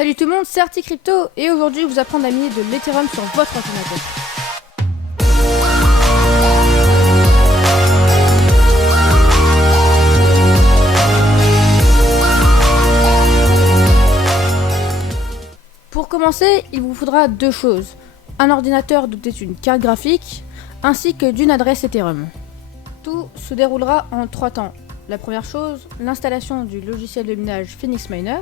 Salut tout le monde, c'est Articrypto et aujourd'hui je vais vous apprendre à miner de l'Ethereum sur votre ordinateur. Pour commencer, il vous faudra deux choses. Un ordinateur doté d'une carte graphique ainsi que d'une adresse Ethereum. Tout se déroulera en 3 temps. La première chose, l'installation du logiciel de minage Phoenix Miner.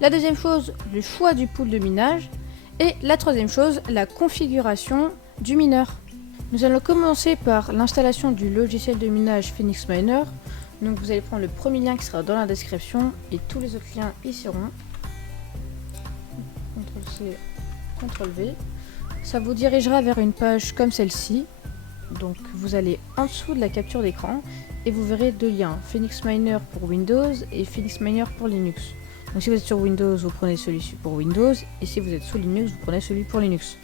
La deuxième chose, le choix du pool de minage. Et la troisième chose, la configuration du mineur. Nous allons commencer par l'installation du logiciel de minage Phoenix Miner. Donc vous allez prendre le premier lien qui sera dans la description et tous les autres liens y seront. CTRL-C, CTRL-V. Ça vous dirigera vers une page comme celle-ci. Donc vous allez en dessous de la capture d'écran et vous verrez deux liens, Phoenix Miner pour Windows et Phoenix Miner pour Linux. Donc si vous êtes sur Windows, vous prenez celui-ci pour Windows, et si vous êtes sous Linux, vous prenez celui pour Linux.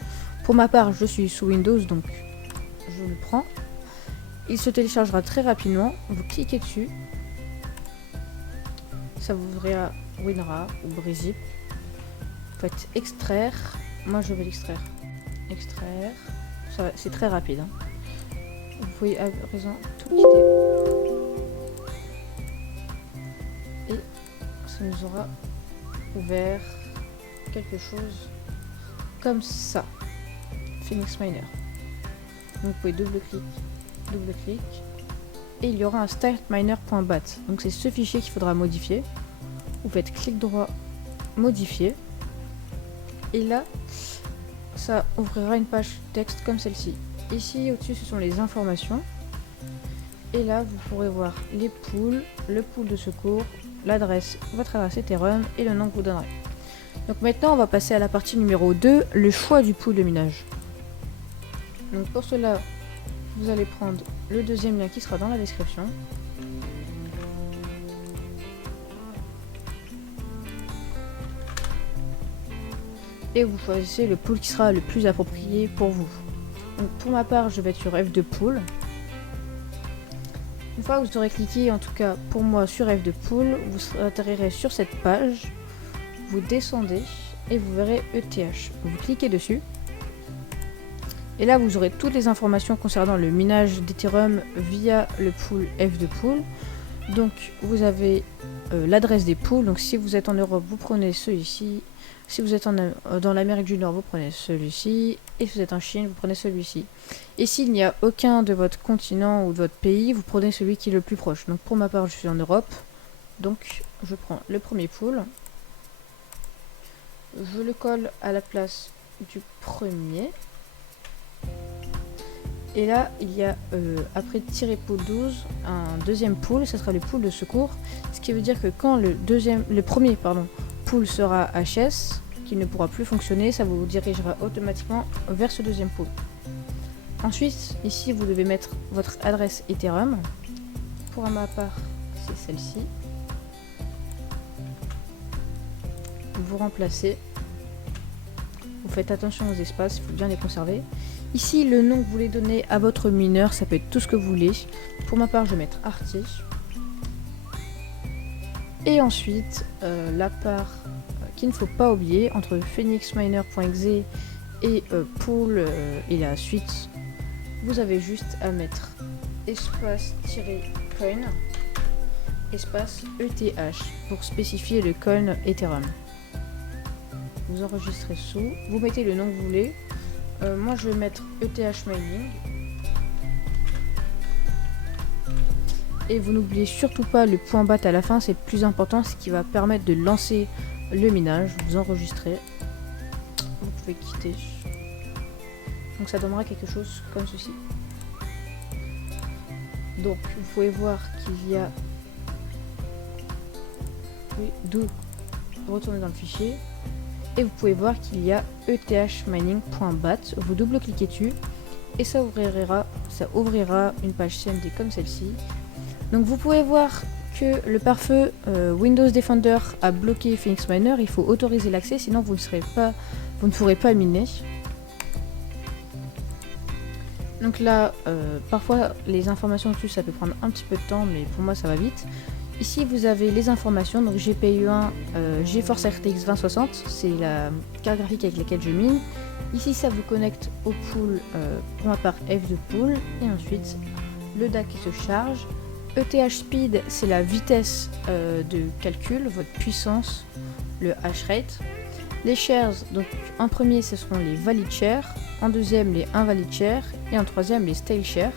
Pour ma part, je suis sous Windows, donc je le prends. Il se téléchargera très rapidement, vous cliquez dessus. Ça vous ouvrira WinRAR ou Brizip. Vous faites extraire, moi je vais l'extraire. Extraire, c'est très rapide. Hein. Vous pouvez à présent tout quitter. Et ça nous aura ouvert quelque chose comme ça. Phoenix Miner. Donc vous pouvez double-clic. Et il y aura un startminer.bat. Donc c'est ce fichier qu'il faudra modifier. Vous faites clic droit, modifier. Et là, ça ouvrira une page texte comme celle-ci. Ici au-dessus ce sont les informations et là vous pourrez voir les pools, le pool de secours, l'adresse, votre adresse Ethereum et le nom que vous donnerez. Donc maintenant on va passer à la partie numéro 2, le choix du pool de minage. Donc pour cela vous allez prendre le deuxième lien qui sera dans la description. Et vous choisissez le pool qui sera le plus approprié pour vous. Donc pour ma part, je vais être sur F2 Pool. Une fois que vous aurez cliqué, en tout cas pour moi sur F2 Pool, vous atterrirez sur cette page, vous descendez et vous verrez ETH. Vous cliquez dessus. Et là, vous aurez toutes les informations concernant le minage d'Ethereum via le pool F2 Pool. Donc vous avez l'adresse des pools. Donc si vous êtes en Europe, vous prenez celui-ci. Si vous êtes dans l'Amérique du Nord, vous prenez celui-ci. Et si vous êtes en Chine, vous prenez celui-ci. Et s'il n'y a aucun de votre continent ou de votre pays, vous prenez celui qui est le plus proche. Donc pour ma part, je suis en Europe. Donc je prends le premier pool. Je le colle à la place du premier. Et là, il y a après pool 12, un deuxième pool. Ça sera le pool de secours. Ce qui veut dire que quand le premier pool sera HS, qui ne pourra plus fonctionner, ça vous dirigera automatiquement vers ce deuxième pool. Ensuite, ici, vous devez mettre votre adresse Ethereum. Pour ma part, c'est celle-ci. Vous remplacez. Vous faites attention aux espaces, il faut bien les conserver. Ici, le nom que vous voulez donner à votre mineur, ça peut être tout ce que vous voulez. Pour ma part, je vais mettre Arti. Et ensuite, la part qu'il ne faut pas oublier, entre phoenixminer.exe et pool et la suite, vous avez juste à mettre espace-coin, espace ETH, pour spécifier le coin Ethereum. Vous enregistrez sous, vous mettez le nom que vous voulez. Moi je vais mettre ETH Mining. Et vous n'oubliez surtout pas le point .bat à la fin, c'est le plus important, ce qui va permettre de lancer le minage. Vous enregistrez. Vous pouvez quitter. Donc ça donnera quelque chose comme ceci. Donc vous pouvez voir qu'il y a... Oui, d'où retourner dans le fichier. Et vous pouvez voir qu'il y a ethmining.bat. Vous double-cliquez dessus et ça ouvrira une page CMD comme celle-ci. Donc vous pouvez voir que le pare-feu Windows Defender a bloqué Phoenix Miner. Il faut autoriser l'accès, sinon vous ne pourrez pas miner. Donc là, parfois les informations dessus ça peut prendre un petit peu de temps, mais pour moi ça va vite. Ici vous avez les informations, donc GPU 1, GeForce RTX 2060, c'est la carte graphique avec laquelle je mine. Ici ça vous connecte au pool, pour ma part F de pool, et ensuite le DAC qui se charge. ETH speed, c'est la vitesse de calcul, votre puissance, le hash rate. Les shares, donc en premier ce seront les valid shares, en deuxième les invalid shares, et en troisième les stale shares.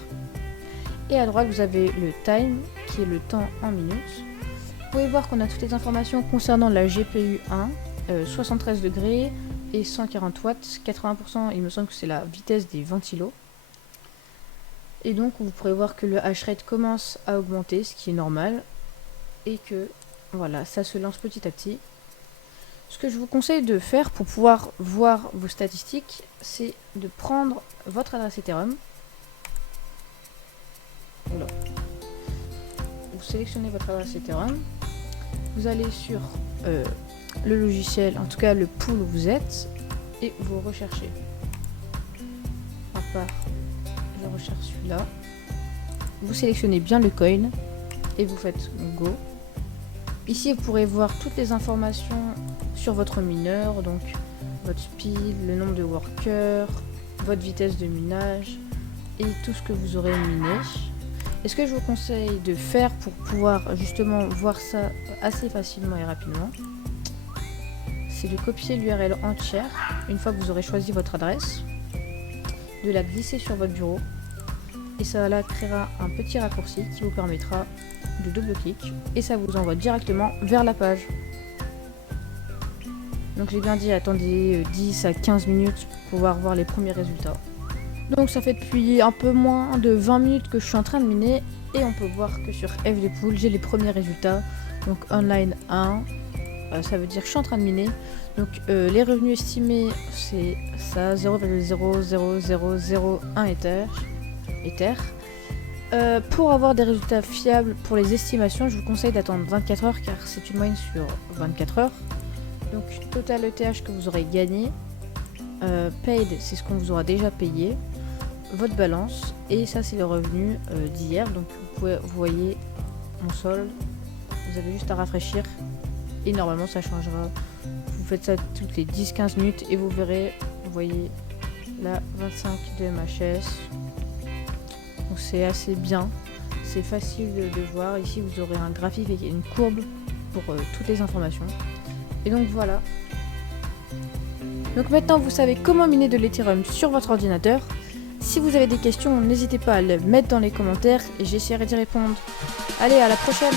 Et à droite vous avez le time, qui est le temps en minutes. Vous pouvez voir qu'on a toutes les informations concernant la GPU 1, 73 degrés et 140 watts, 80% il me semble que c'est la vitesse des ventilos. Et donc vous pourrez voir que le hash rate commence à augmenter, ce qui est normal, et que voilà, ça se lance petit à petit. Ce que je vous conseille de faire pour pouvoir voir vos statistiques, c'est de prendre votre adresse Ethereum. Oula. Vous sélectionnez votre adresse Ethereum, vous allez sur le logiciel, en tout cas le pool où vous êtes, et vous recherchez. À part, je recherche celui-là. Vous sélectionnez bien le coin et vous faites Go. Ici, vous pourrez voir toutes les informations sur votre mineur, donc votre speed, le nombre de workers, votre vitesse de minage et tout ce que vous aurez miné. Et ce que je vous conseille de faire pour pouvoir justement voir ça assez facilement et rapidement, c'est de copier l'URL entière une fois que vous aurez choisi votre adresse, de la glisser sur votre bureau et ça là créera un petit raccourci qui vous permettra de double-clic et ça vous envoie directement vers la page. Donc j'ai bien dit attendez 10 à 15 minutes pour pouvoir voir les premiers résultats. Donc ça fait depuis un peu moins de 20 minutes que je suis en train de miner et on peut voir que sur F de pool j'ai les premiers résultats. Donc online 1, ça veut dire que je suis en train de miner. Donc les revenus estimés c'est ça, 0,00001 Ether. Pour avoir des résultats fiables pour les estimations, je vous conseille d'attendre 24 heures car c'est une moyenne sur 24 heures. Donc total ETH que vous aurez gagné, paid c'est ce qu'on vous aura déjà payé, votre balance et ça c'est le revenu d'hier. Donc vous voyez mon solde, vous avez juste à rafraîchir et normalement ça changera. Vous faites ça toutes les 10-15 minutes et vous verrez, vous voyez là 25 de MHS. Donc c'est assez bien, c'est facile de voir. Ici vous aurez un graphique avec une courbe pour toutes les informations. Et donc voilà. Donc maintenant vous savez comment miner de l'Ethereum sur votre ordinateur. Si vous avez des questions, n'hésitez pas à les mettre dans les commentaires et j'essaierai d'y répondre. Allez, à la prochaine!